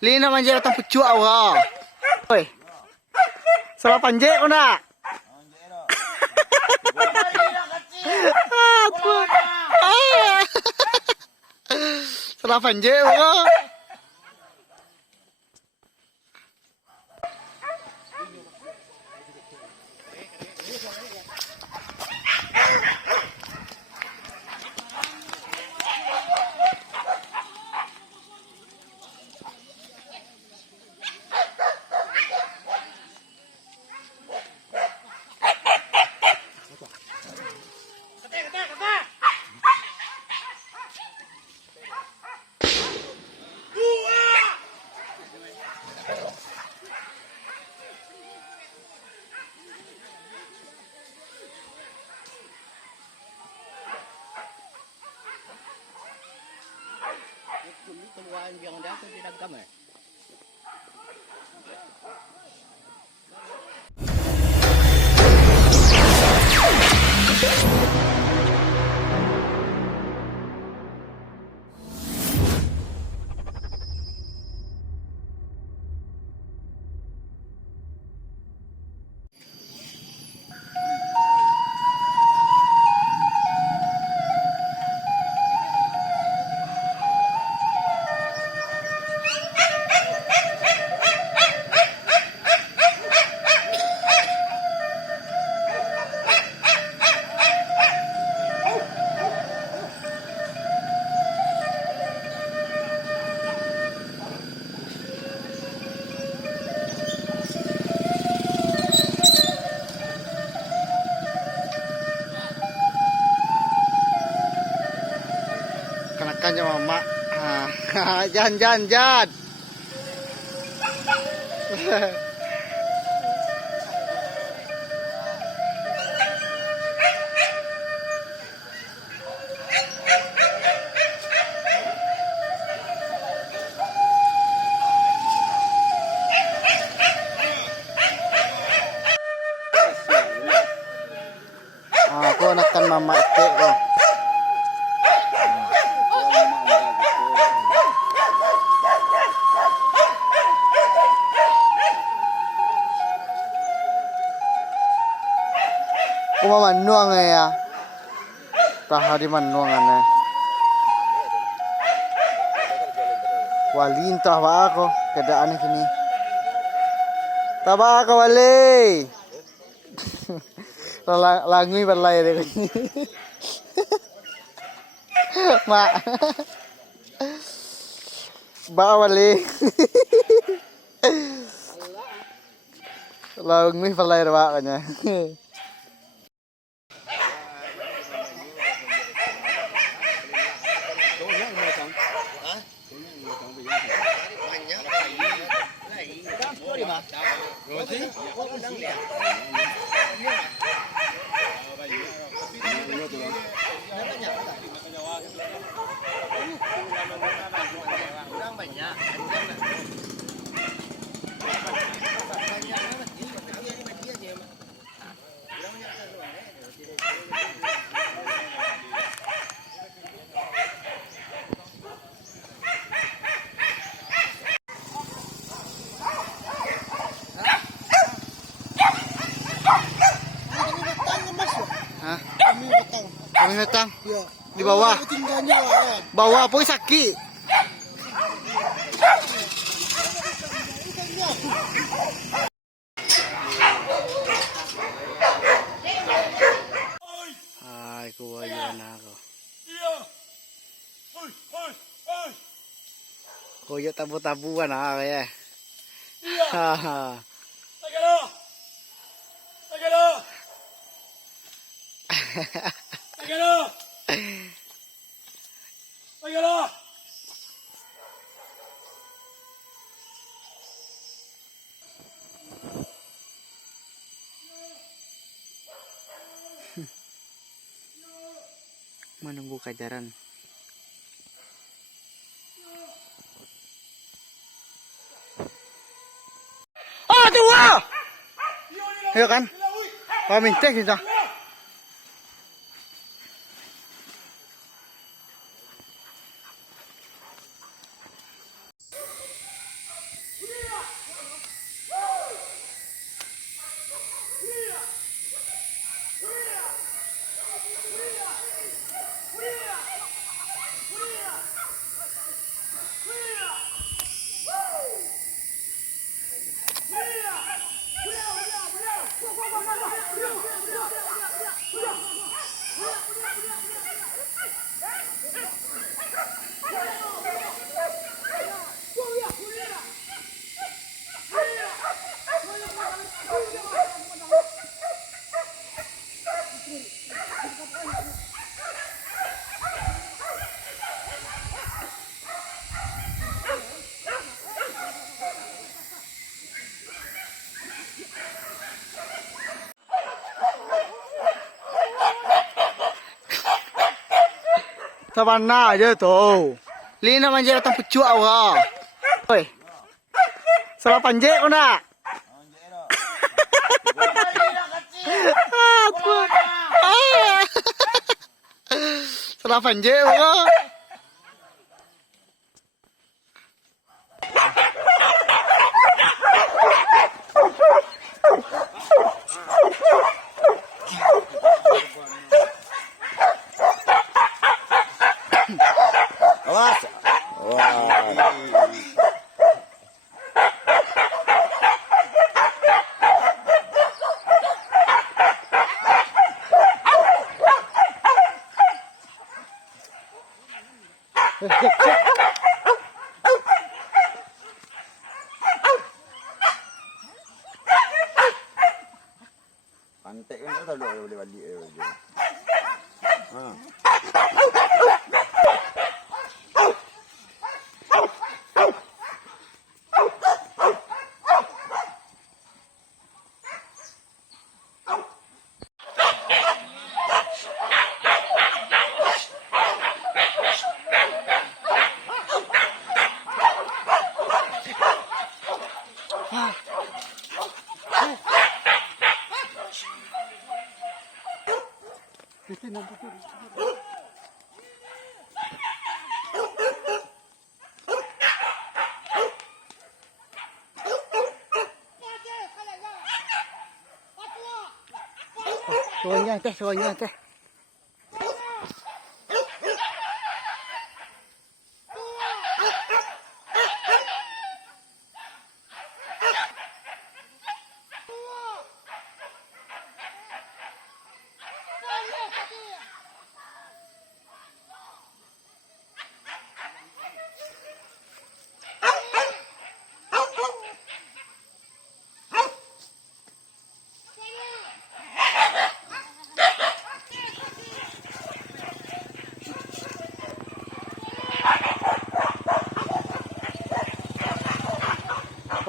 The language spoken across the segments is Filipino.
Lina manja datang pucuk awak. Oi. Salah panjek kau nak. Salah panjek awak. Tuan yang dah tu tidak kamar. Kenakan sama mak. Jan. Aku anakan mama itu kok. Kuma manuang ya. Taha di manuangan. Walin tawa ako keadaan kini. Tawa ako wali. Langui balai deh. Mak. Bawa wali. Langui balai deh makanya. Kami datang Ya. di bawah. Tinggalnya lah. Bawah apa sakit? Hai, kuwayan ako. Kuya tabu-tabuan ako ya. Haha. Tagalo. Menunggu kajaran. Ah, tua! Ayo kan? Pamintek kita. Sa mana aja tuh. Lina manja datang pucuk awak. Oi. Salah panje ko na. Salah panje awak. Awas. Wah. Pantai kan tak tahu boleh balik dia. Ha. Soalnya teh.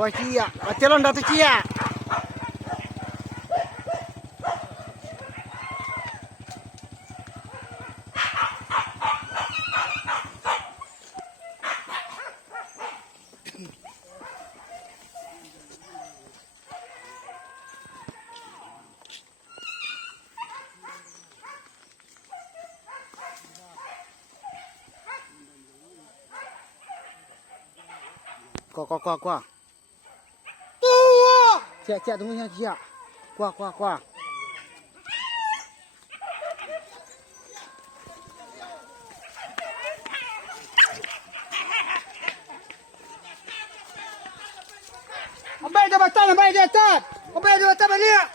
Wah cia, kecilon datu cia. Kuah. Cia, tunggu ya cia. Kuah. Ambil jabatan balik.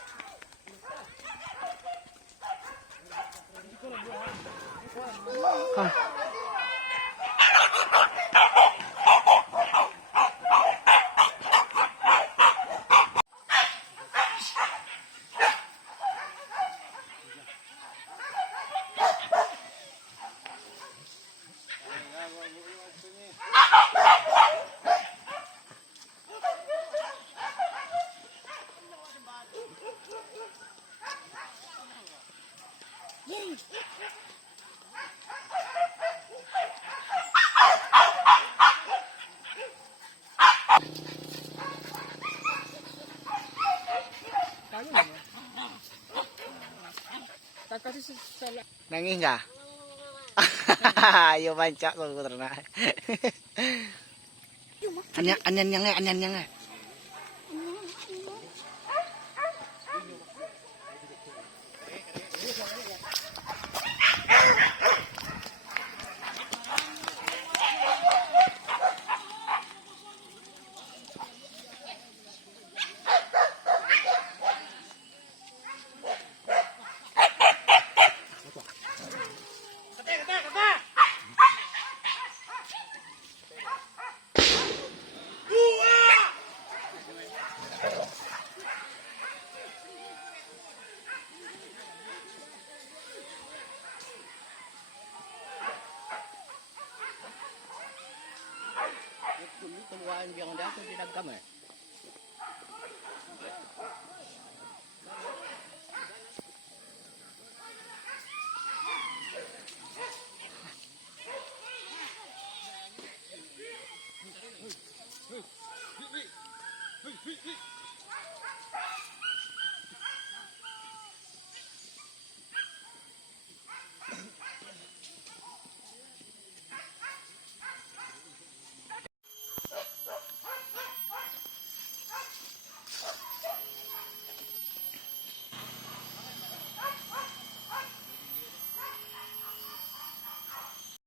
Nangis nggak? Ayo bancak kalau ternak. Anyan yang. Tuluan biang dah tu di dalam eh.